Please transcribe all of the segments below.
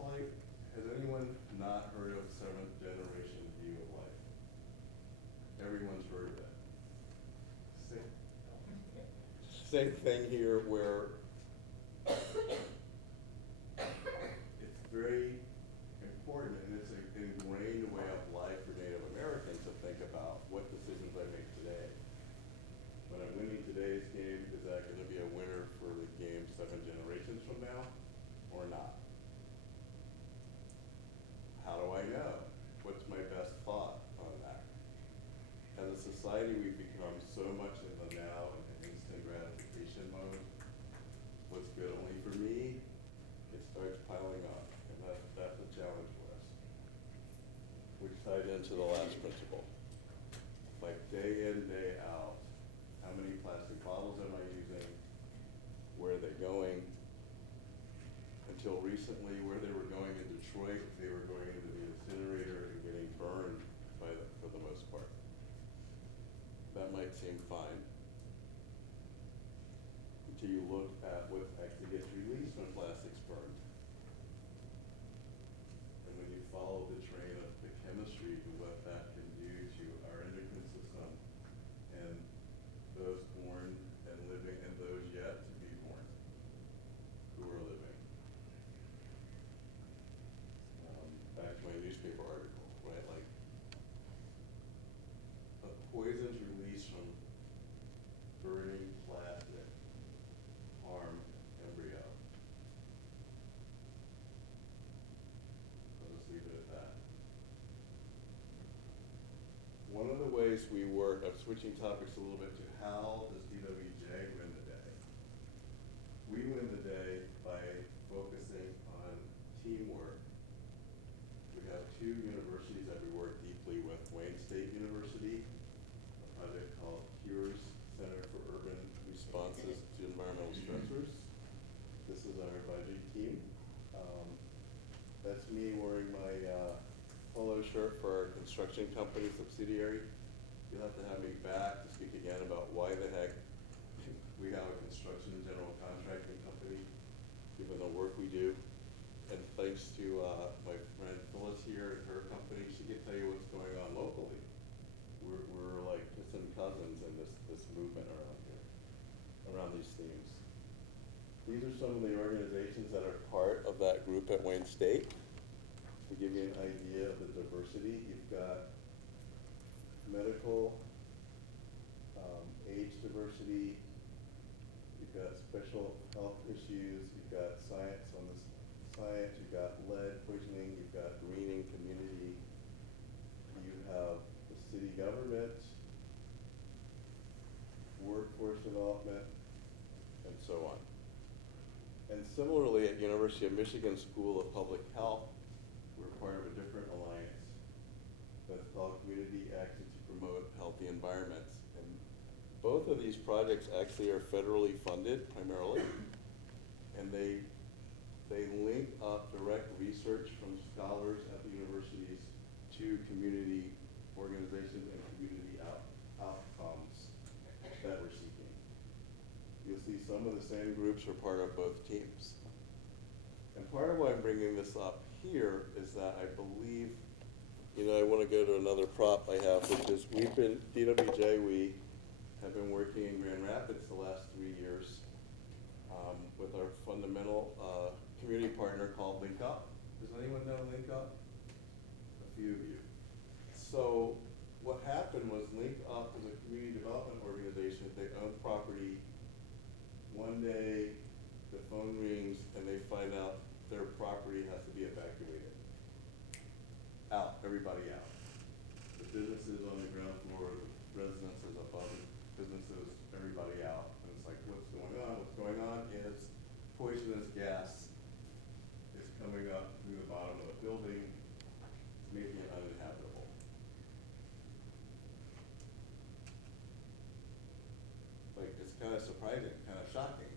probably, has anyone not heard of seventh generation view of life? Everyone's heard of it. Same thing here where it's very important, and it's an ingrained way of life for Native Americans to think about what decisions I make today. When I'm winning today's game, is that going to be a winner for the game 7 generations from now or not? How do I know? What's my best thought on that? As a society, we've become so much in the now and the instant gratification mode. What's good only for me, it starts piling up, and that's a challenge for us. Which ties into the last principle. Like day in, day out, how many plastic bottles am I using? Where are they going? Until recently, where they were going in Detroit, they were going into the incinerator and getting burned for the most part. That might seem fine until you look at what actually gets released when plastic's burned. And when you follow the train of the chemistry to what that can do to our endocrine system and those born and living and those yet to be born who are living. Back to my newspaper article, right? Like, the poisons released from burning plastic harm embryo. I'll just leave it at that. One of the ways we work, I'm switching topics a little bit to how does DWJ win the day? We win the day by focusing on teamwork. We have 2 universities that we work deeply with, Wayne State University, a project called CURES, Center for Urban Responses to Environmental Stressors. This is our advisory team. That's me wearing my polo shirt for our construction company subsidiary. You'll have to have me back to speak again about why the heck we have a construction and general contracting company, given the work we do. And thanks to my friend Phyllis here and her company, she can tell you what's going on locally. We're like distant cousins in this movement around here, around these themes. These are some of the organizations that are part of that group at Wayne State. To give you an idea of the diversity, you've got medical, age diversity, you've got special health issues, you've got science on this science, you've got lead poisoning, you've got greening community, you have the city government, workforce development, and so on. And similarly, at University of Michigan School of Public Health, we're part of a different alliance that's called Community Action to Promote Healthy Environments. And both of these projects actually are federally funded primarily, and they link up direct research from scholars at the universities to community organizations and community outcomes that we're seeking. You'll see some of the same groups are part of both teams. And part of why I'm bringing this up here is that I believe, I want to go to another prop I have, which is DWJ, we have been working in Grand Rapids the last 3 years with our fundamental community partner called Link Up. Does anyone know Link Up? A few of you. So what happened was Link Up was a community development organization. They own property. One day the phone rings and they find out their property has to be evacuated. Out, everybody out. The businesses on the ground floor, the residences above, businesses, everybody out. And it's like, what's going on? What's going on is poisonous gas is coming up through the bottom of the building, making it uninhabitable. Like, it's kind of surprising, kind of shocking.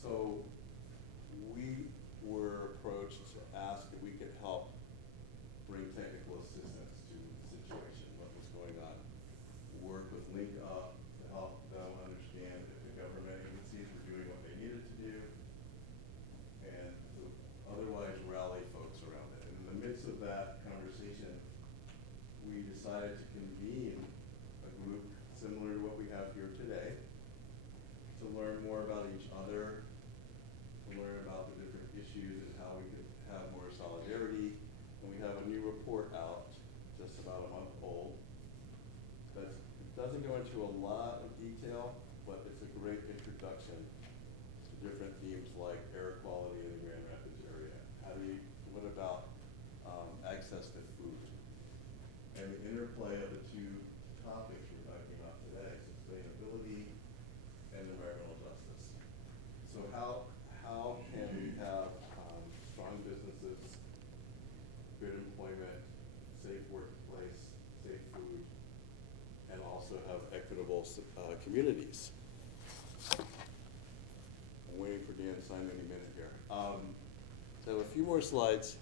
So we were approached to ask if we could help bring technical assistance to the situation, what was that conversation, we decided to convene a group similar to what we have here today, to learn more about each other, to learn about the different issues and how we could have more solidarity. And we have a new report out, just about a month old, that doesn't go into a lot of detail, but it's a great introduction to different themes like air quality in the Grand Rapids area. What about access to food? And the interplay of the two topics we're talking about today, sustainability and environmental justice. So how can we have strong businesses, good employment, safe workplace, safe food, and also have equitable communities? I'm waiting for Dan to sign any minute here. So a few more slides.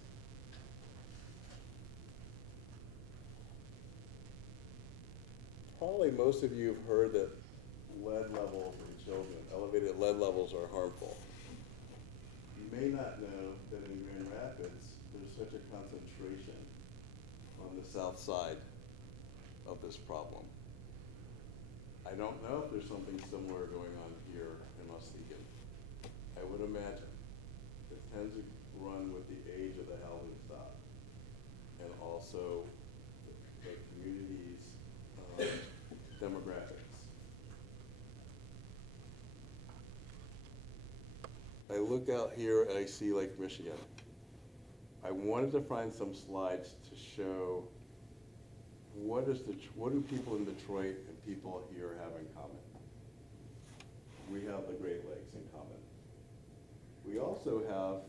Probably most of you have heard that lead levels in children, elevated lead levels are harmful. You may not know that in Grand Rapids, there's such a concentration on the south side of this problem. I don't know if there's something similar going on here in Muskegon. I would imagine. It tends to run with the age of the housing stock and also the community's demographics. I look out here and I see Lake Michigan. I wanted to find some slides to show what do people in Detroit and people here have in common. We have the Great Lakes in common. We also have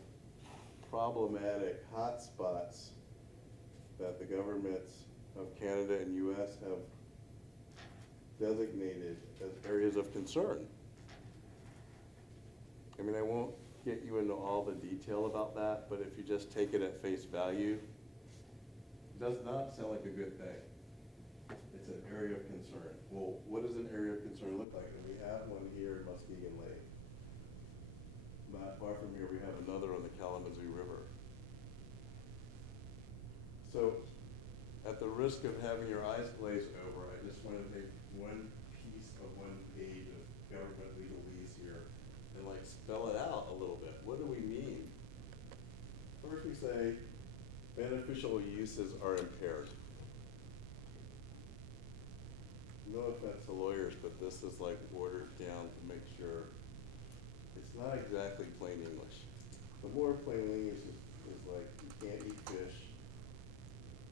problematic hotspots that the governments of Canada and US have designated as areas of concern. I mean, I won't get you into all the detail about that, but if you just take it at face value, it does not sound like a good thing. It's an area of concern. Well, what does an area of concern look like? And we have one here in Muskegon Lake. Not far from here, we have another on the Kalamazoo River. So, at the risk of having your eyes glazed over, I just want to take one piece of one page of government legalese here and like spell it out a little bit. What do we mean? First we say beneficial uses are impaired. No offense to lawyers, but this is like watered down to make sure it's not exactly plain English. The more plain English is like you can't eat fish,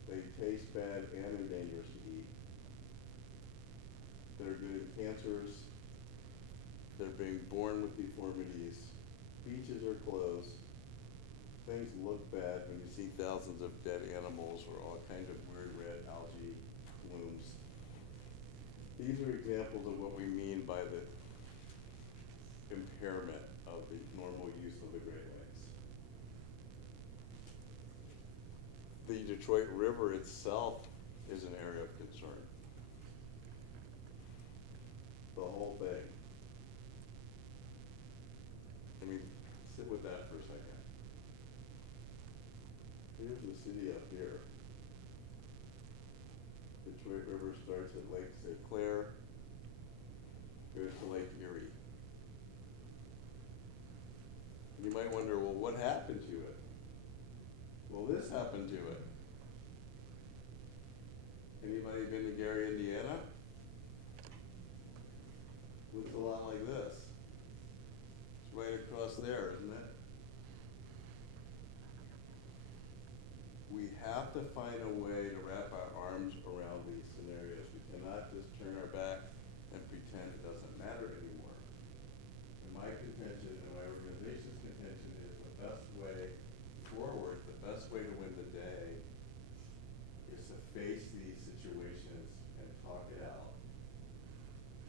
they taste bad and are dangerous to eat. They're good at cancers, they're being born with deformities, beaches are closed, things look bad when you see thousands of dead animals or all kinds of weird red algae blooms. These are examples of what we mean by the impairment of the normal use of the Great Lakes. The Detroit River itself is an area of concern. The whole thing. I mean, sit with that for a second. Here's the city up here. Detroit River starts at Lake St. Clair, goes to Lake Erie. You might wonder, well, what happened to it? Well, this happened to it. Anybody been to Gary, Indiana? Looks a lot like this. It's right across there, isn't it? We have to find a way to wrap our arms around these scenarios. We cannot just turn our back and pretend it doesn't matter anymore. And my contention and my organization's contention is the best way forward, the best way to win the day is to face these situations and talk it out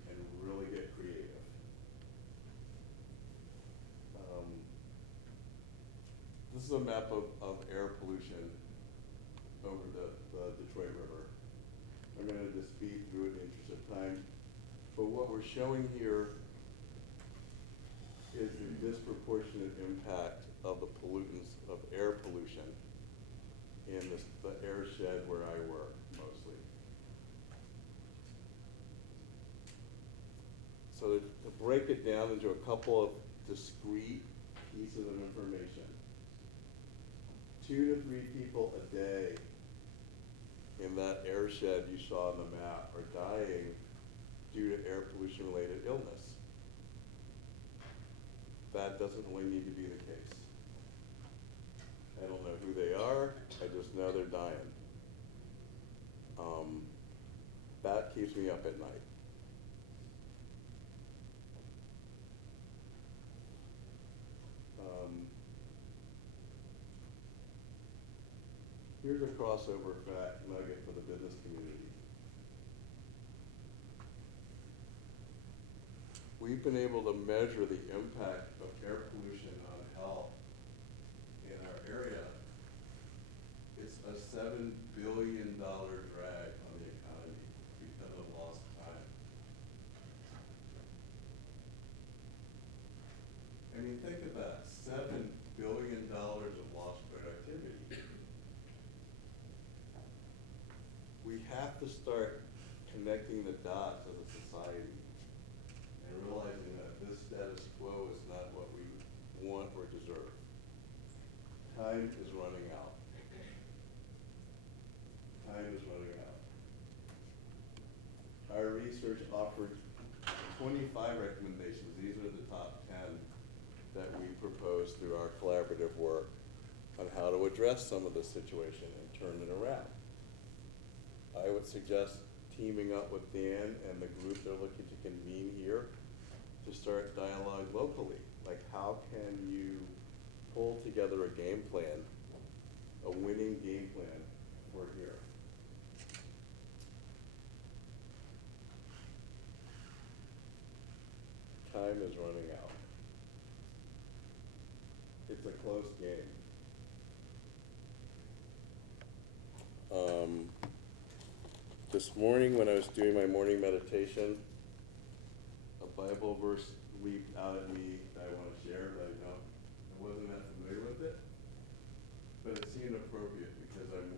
and really get creative. This is a map of air pollution over the Detroit River. I'm going to just speed through it in the interest of time. But what we're showing here is the disproportionate impact of the pollutants of air pollution in this So to break it down into a couple of discrete pieces of information, 2 to 3 people a day in that air shed you saw on the map are dying due to air pollution related illness. That doesn't really need to be the case. I don't know who they are, I just know they're dying. That keeps me up at night. Here's a crossover fact nugget for the business community. We've been able to measure the impact of air pollution on health in our area. It's a $7 billion drag on the economy because of lost time. I mean, think of that, $7 billion of lost productivity. We have to start connecting the dots as a society and realizing that this status quo is not what we want or deserve. Time is running out. Time is running out. Our research offered 25 recommendations. These are the top 10 that we proposed through our collaborative work on how to address some of this situation and turn it around. I would suggest teaming up with Dan and the group they're looking to convene here to start dialogue locally. Like, how can you pull together a game plan, a winning game plan for here? Time is running out. It's a close game. This morning when I was doing my morning meditation, a Bible verse leaped out at me that I want to share, but I wasn't that familiar with it. But it seemed appropriate because I'm